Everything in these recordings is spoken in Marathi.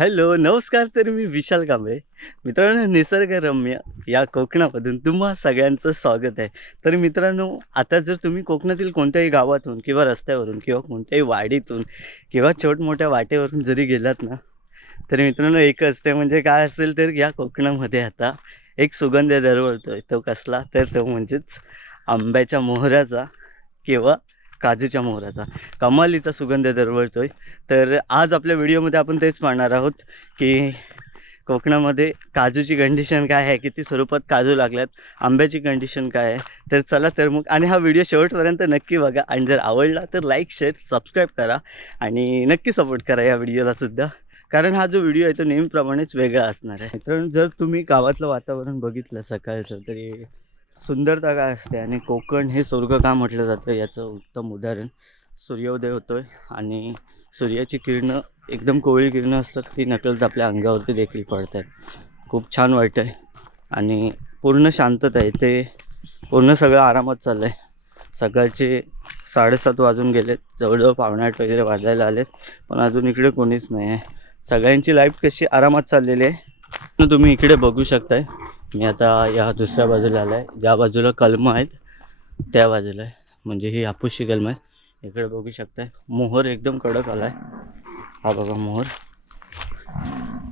हॅलो, नमस्कार. तर मी विशाल कांबळे. मित्रांनो, निसर्गरम्य या कोकणामधून तुम्हा सगळ्यांचं स्वागत आहे. तर मित्रांनो, आता जर तुम्ही कोकणातील कोणत्याही गावातून किंवा रस्त्यावरून किंवा कोणत्याही वाडीतून किंवा छोटमोठ्या वाटेवरून जरी गेलात ना, तर मित्रांनो एकच ते म्हणजे काय असेल तर या कोकणामध्ये आता एक सुगंध दरवळतोय. तो कसला? तर तो म्हणजेच आंब्याच्या मोहराचा किंवा काजूच्या मोहराचा कमालीचा सुगंध दरवळतोय. तर आज आपल्या व्हिडिओमध्ये आपण तेच पाहणार आहोत की कोकणामध्ये काजूची कंडिशन काय आहे, किती स्वरूपात काजू लागल्यात, आंब्याची कंडिशन काय आहे. तर चला तर मग, आणि हा व्हिडिओ शेवटपर्यंत नक्की बघा आणि जर आवडला तर लाईक, शेअर, सबस्क्राईब करा आणि नक्की सपोर्ट करा या व्हिडिओला सुद्धा, कारण हा जो व्हिडिओ आहे तो नेहमीप्रमाणेच वेगळा असणार आहे. मित्रांनो, जर तुम्ही गावातलं वातावरण बघितलं सकाळचं तरी सुंदरता काय असते, आणि कोकण हे स्वर्ग का म्हटलं जातं याचं उत्तम उदाहरण सूर्योदय होतोय आणि सूर्याची किरणं एकदम कोवळी किरणं असतात, ती नकळत आपल्या अंगावरती देखील पडत आहेत. खूप छान वाटतं आहे आणि पूर्ण शांतता आहे. ते पूर्ण सगळं आरामात चाललं आहे. सकाळचे 7:30 वाजून गेलेत, जवळजवळ 7:45 वगैरे वाजायला आलेत, पण अजून इकडे कोणीच नाही आहे. सगळ्यांची लाईफ कशी आरामात चाललेली आहे. तुम्ही इकडे बघू शकताय. मी आता या दुसऱ्या बाजूला आला आहे. ज्या बाजूला कलमं आहेत त्या बाजूला आहे, म्हणजे ही हापूसची कलम आहे. इकडे बघू शकताय मोहर एकदम कडक आला आहे. हा बघा मोहर,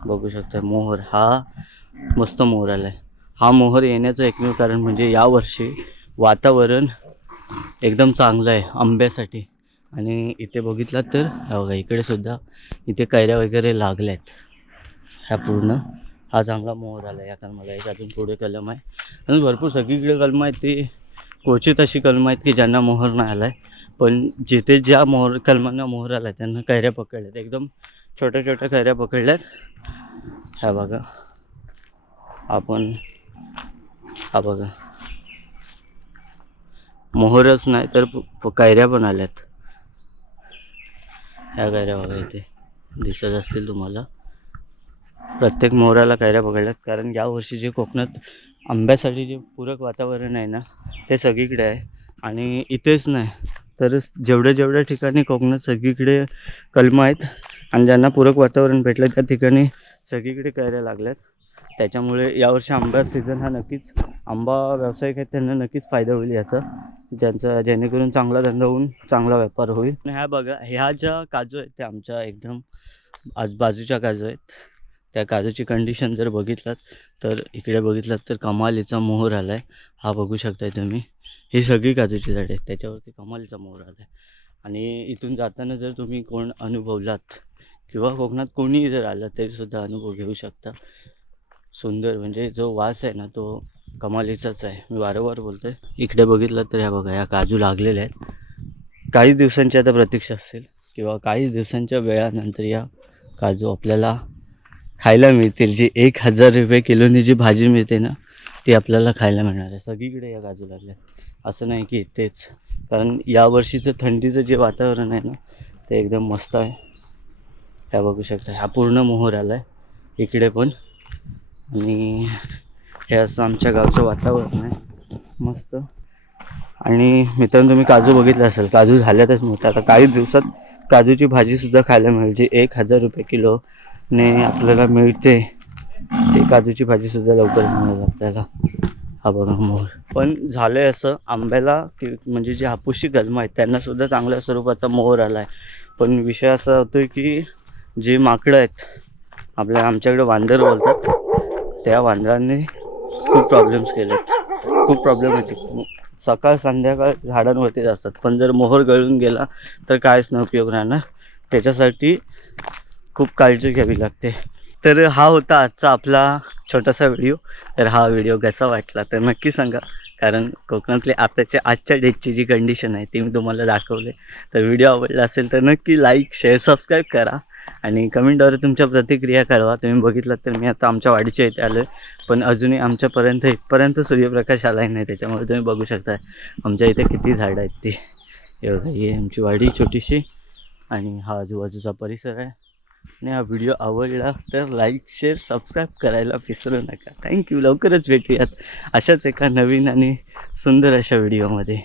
बघू शकताय मोहर, हा मस्त मोहर आला आहे. हा मोहर येण्याचं एकमेव कारण म्हणजे यावर्षी वातावरण एकदम चांगलं आहे आंब्यासाठी. आणि इथे बघितलात तर बघा, इकडे सुद्धा इथे कैऱ्या वगैरे लागल्या आहेत. ह्या पूर्ण हा चांगला मोहर आला आहे. आता मला एक अजून पुढे कलम आहे आणि भरपूर सगळीकडे कलम आहेत. ती क्वचित अशी कलम आहेत की ज्यांना मोहर नाही आला आहे, पण जिथे ज्या कलमांना मोहर आला आहे त्यांना कैऱ्या पकडल्यात, एकदम छोट्या छोट्या कैऱ्या पकडल्यात. ह्या बघा, आपण हा बघा, मोहरच नाही तर कैऱ्या पण आल्यात. ह्या कैऱ्या बघा इथे दिसत असतील तुम्हाला. प्रत्येक मोहराला कैऱ्या पकडल्यात, कारण यावर्षी जे कोकणात आंब्यासाठी जे पूरक वातावरण आहे ना, ते सगळीकडे आहे. आणि इथेच नाही तर जेवढ्या ठिकाणी कोकणात सगळीकडे कलमं आहेत आणि ज्यांना पूरक वातावरण भेटलं त्या ठिकाणी सगळीकडे कैऱ्या लागल्यात. त्याच्यामुळे यावर्षी आंबा सीझन हा नक्कीच, आंबा व्यावसायिक आहेत त्यांना नक्कीच फायदा होईल याचा, जेणेकरून चांगला धंदा होऊन चांगला व्यापार होईल. ह्या बघा, ह्या ज्या काजू आहेत त्या आमच्या एकदम आजूबाजूच्या काजू आहेत. त्या काजूची कंडिशन जर बघितलात तर इकडे बघितलात तर कमालीचा मोहर आला आहे. हा बघू शकताय तुम्ही, ही सगळी काजूची झाडे आहेत, त्याच्यावरती कमालीचा मोहर आला आहे. आणि इथून जाताना जर तुम्ही कोण अनुभवलात किंवा कोकणात कोणीही जर आलं तरीसुद्धा अनुभव घेऊ शकता. सुंदर, म्हणजे जो वास आहे ना तो कमालीचाच आहे, मी वारंवार बोलतो आहे. इकडे बघितलं तर ह्या बघा, ह्या काजू लागलेल्या आहेत. काही दिवसांची आता प्रतीक्षा असेल किंवा काही दिवसांच्या वेळानंतर या काजू आपल्याला खायला मिळतील. जी 1,000 रुपये किलोनी जी भाजी मिळते ना, ती आपल्याला खायला मिळणार आहे. सगळीकडे या काजू लागल्या, असं नाही की इथेच, कारण यावर्षीचं थंडीचं जे वातावरण आहे ना ते एकदम मस्त आहे. त्या बघू शकता, हा पूर्ण मोहर आला आहे इकडे पण. आणि हे असं आमच्या गावचं वातावरण आहे मस्त. आणि मित्रांनो, तुम्ही काजू बघितलं असेल, काजू झाल्यातच मोठा. आता काही दिवसात काजूची भाजीसुद्धा खायला मिळेल, जी 1,000 रुपये किलोने आपल्याला मिळते. ते काजूची भाजीसुद्धा लवकर मिळेल आपल्याला. हा बघा मोहर. पण झालं आहे असं, आंब्याला म्हणजे जे हापूसची कलमं आहेत त्यांनासुद्धा चांगल्या स्वरूपाचा मोहर आला आहे. पण विषय असा होतो की जे माकडं आहेत, आमच्याकडे वांदर बोलतात, त्या वांदरांनी खूप प्रॉब्लेम्स केलेत. खूप प्रॉब्लेमॅटिक, सकाळ संध्याकाळ झाडांवरतीच असतात. पण जर मोहर गळून गेला तर काहीच नाही उपयोग राहणार. त्याच्यासाठी खूप काळजी घ्यावी लागते. तर हा होता आजचा आपला छोटासा व्हिडिओ. तर हा व्हिडिओ कसा वाटला तर नक्की सांगा, कारण कोकणातले आजच्या डेटची जी कंडिशन आहे ती मी तुम्हाला दाखवले. तर व्हिडिओ आवडला असेल तर नक्की लाईक, शेअर, सबस्क्राईब करा आणि कमेंटद्वारे तुमच्या प्रतिक्रिया कळवा. तुम्ही बघितलं तर मी आता आमच्या वाडीच्या इथे आलो आहे, पण अजूनही आमच्यापर्यंत इथपर्यंत सूर्यप्रकाश आलाही नाही. त्याच्यामुळे तुम्ही बघू शकता आमच्या इथे किती झाडं आहेत ती. एवढं ही आमची वाडी छोटीशी, आणि हा आजूबाजूचा परिसर आहे. आणि हा व्हिडिओ आवडला तर लाईक, शेअर, सबस्क्राईब करायला विसरू नका. थँक्यू. लवकरच भेटूयात अशाच एका नवीन आणि सुंदर अशा व्हिडिओमध्ये.